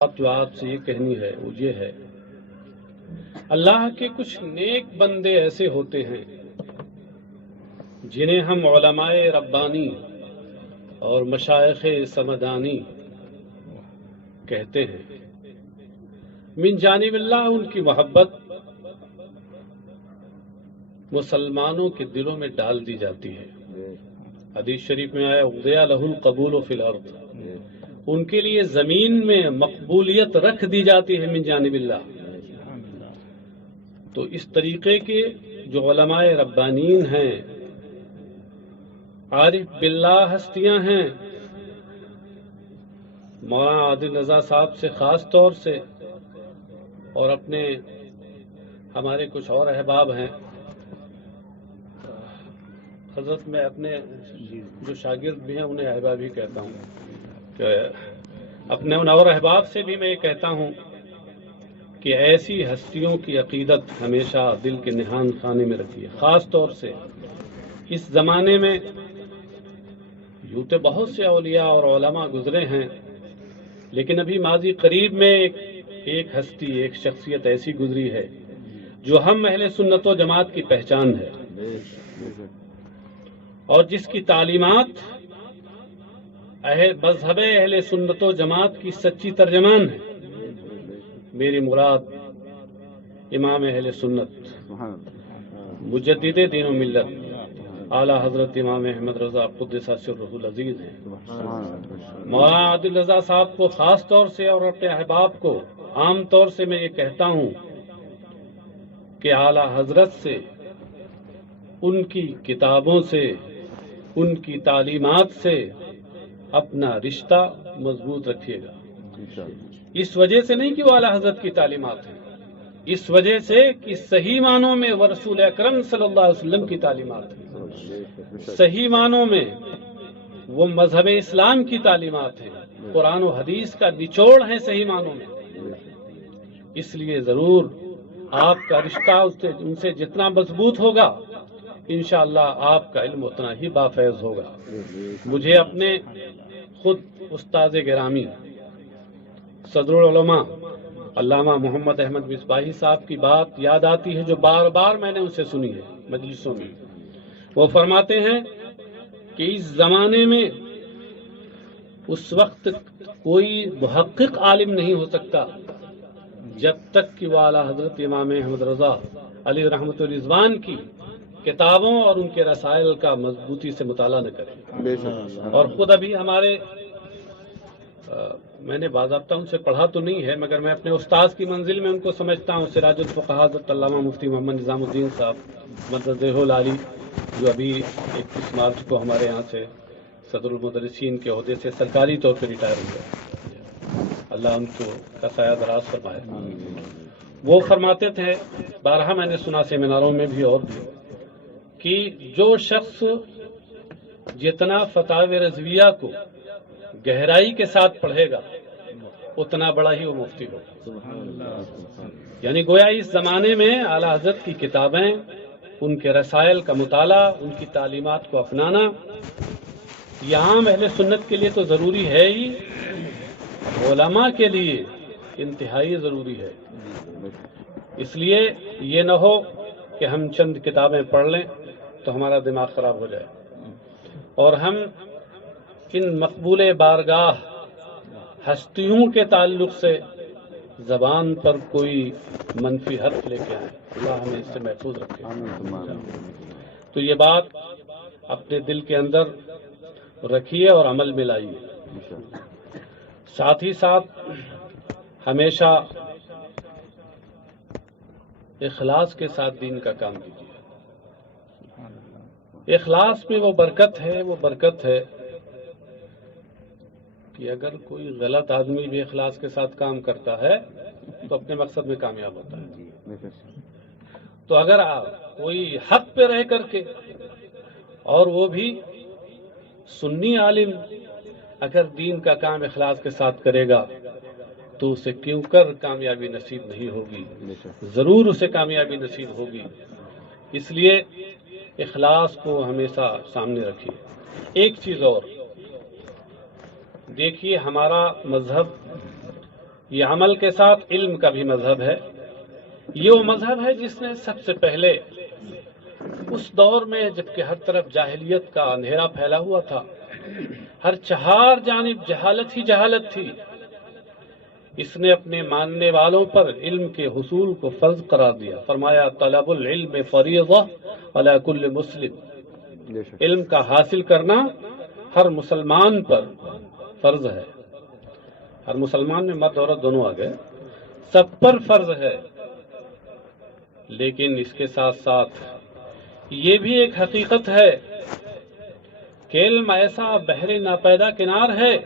بات جو آپ سے یہ کہنی ہے وہ یہ ہے، اللہ کے کچھ نیک بندے ایسے ہوتے ہیں جنہیں ہم علماء ربانی اور مشائخ سمدانی کہتے ہیں۔ من جانب اللہ ان کی محبت مسلمانوں کے دلوں میں ڈال دی جاتی ہے۔ حدیث شریف میں آیا وضع لہ القبول فی الارض، ان کے لیے زمین میں مقبولیت رکھ دی جاتی ہے من جانب اللہ۔ تو اس طریقے کے جو علماء ربانین ہیں، عارف باللہ ہستیاں ہیں، مولانا عادل رضا صاحب سے خاص طور سے، اور اپنے ہمارے کچھ اور احباب ہیں، حضرت میں اپنے جو شاگرد بھی ہیں انہیں احباب ہی کہتا ہوں، کہ اپنے ان اور احباب سے بھی میں یہ کہتا ہوں کہ ایسی ہستیوں کی عقیدت ہمیشہ دل کے نہان خانے میں رکھیے۔ خاص طور سے اس زمانے میں یوں تو بہت سے اولیاء اور علماء گزرے ہیں، لیکن ابھی ماضی قریب میں ایک ہستی، ایک شخصیت ایسی گزری ہے جو ہم اہل سنت و جماعت کی پہچان ہے، اور جس کی تعلیمات مذہب اہل سنت و جماعت کی سچی ترجمان ہے۔ میری مراد امام اہل سنت، مجدد دین و ملت، اعلیٰ حضرت امام احمد رضا قدس سرہ العزیز ہیں۔ مولانا عادل رضا صاحب کو خاص طور سے اور اپنے احباب کو عام طور سے میں یہ کہتا ہوں کہ اعلیٰ حضرت سے، ان کی کتابوں سے، ان کی تعلیمات سے اپنا رشتہ مضبوط رکھیے گا۔ اس وجہ سے نہیں کہ وہ اعلیٰ حضرت کی تعلیمات ہیں، اس وجہ سے کہ صحیح معنوں میں وہ رسول اکرم صلی اللہ علیہ وسلم کی تعلیمات ہیں، صحیح معنوں میں وہ مذہب اسلام کی تعلیمات ہیں، قرآن و حدیث کا نچوڑ ہے صحیح معنوں میں۔ اس لیے ضرور آپ کا رشتہ ان سے جتنا مضبوط ہوگا، انشاءاللہ آپ کا علم اتنا ہی بافیض ہوگا۔ مجھے اپنے خود استاد گرامی صدر العلماء علامہ محمد احمد مصباحی صاحب کی بات یاد آتی ہے، جو بار بار میں نے ان سے سنی ہے مجلسوں میں۔ وہ فرماتے ہیں کہ اس زمانے میں اس وقت کوئی محقق عالم نہیں ہو سکتا جب تک کہ وہ اعلیٰ حضرت امام احمد رضا علیہ رحمۃ الرضوان کی کتابوں اور ان کے رسائل کا مضبوطی سے مطالعہ نہ کرے۔ اور خود ابھی ہمارے میں نے باضابطہ ان سے پڑھا تو نہیں ہے، مگر میں اپنے استاذ کی منزل میں ان کو سمجھتا ہوں، سراج الفقہاء حضرت علامہ مفتی محمد نظام الدین صاحب مددہ العالی، جو ابھی 21 مارچ کو ہمارے یہاں سے صدر المدرسین کے عہدے سے سرکاری طور پہ ریٹائر ہو گئے، اللہ ان کو کا سایہ دراز فرمائے۔ وہ فرماتے تھے، بارہا میں نے سنا سیمیناروں میں بھی اور بھی، کہ جو شخص جتنا فتاوی رضویہ کو گہرائی کے ساتھ پڑھے گا اتنا بڑا ہی وہ مفتی ہوگا۔ یعنی گویا اس زمانے میں اعلیٰ حضرت کی کتابیں، ان کے رسائل کا مطالعہ، ان کی تعلیمات کو اپنانا یہ عام اہل سنت کے لیے تو ضروری ہے ہی، علماء کے لیے انتہائی ضروری ہے۔ اس لیے یہ نہ ہو کہ ہم چند کتابیں پڑھ لیں تو ہمارا دماغ خراب ہو جائے، اور ہم ان مقبول بارگاہ ہستیوں کے تعلق سے زبان پر کوئی منفی حرف لے کے آئیں۔ اللہ ہمیں اس سے محفوظ رکھے۔ تو یہ بات اپنے دل کے اندر رکھیے اور عمل میں لائیے۔ ساتھ ہی ساتھ ہمیشہ اخلاص کے ساتھ دین کا کام کیجیے۔ اخلاص میں وہ برکت ہے کہ اگر کوئی غلط آدمی بھی اخلاص کے ساتھ کام کرتا ہے تو اپنے مقصد میں کامیاب ہوتا ہے۔ تو اگر کوئی حق پہ رہ کر کے، اور وہ بھی سنی عالم، اگر دین کا کام اخلاص کے ساتھ کرے گا تو اسے کیوں کر کامیابی نصیب نہیں ہوگی، ضرور اسے کامیابی نصیب ہوگی۔ اس لیے اخلاص کو ہمیشہ سامنے رکھیے۔ ایک چیز اور دیکھیے، ہمارا مذہب یہ عمل کے ساتھ علم کا بھی مذہب ہے. یہ وہ مذہب ہے جس نے سب سے پہلے اس دور میں جبکہ ہر طرف جاہلیت کا اندھیرا پھیلا ہوا تھا، ہر چہار جانب جہالت ہی جہالت تھی، اس نے اپنے ماننے والوں پر علم کے حصول کو فرض قرار دیا. فرمایا طلب العلم فریضہ علی کل مسلم. علم کا حاصل کرنا ہر مسلمان پر فرض ہے. ہر مسلمان میں مرد عورت دونوں آ گئے، سب پر فرض ہے. لیکن اس کے ساتھ ساتھ یہ بھی ایک حقیقت ہے کہ علم ایسا بحر ناپیدا کنار ہے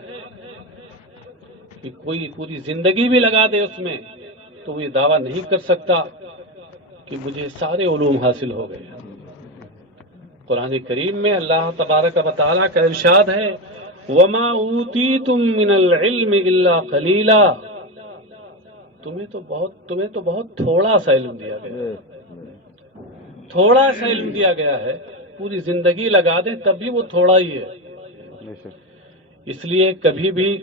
کہ کوئی پوری زندگی بھی لگا دے اس میں تو وہ یہ دعویٰ نہیں کر سکتا کہ مجھے سارے علوم حاصل ہو گئے. قرآن کریم میں اللہ تبارک و تعالیٰ کا ارشاد ہے وَمَا أُوتِيتُم مِّنَ الْعِلْمِ إِلَّا قَلِيلًا. تمہیں تو بہت تھوڑا سا علم دیا گیا ہے. تھوڑا سا علم دیا گیا ہے، پوری زندگی لگا دیں تب بھی وہ تھوڑا ہی ہے. اس لیے کبھی بھی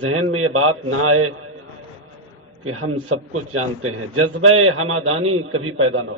ذہن میں یہ بات نہ آئے کہ ہم سب کچھ جانتے ہیں، جذبہ ہمدانی کبھی پیدا نہ ہو.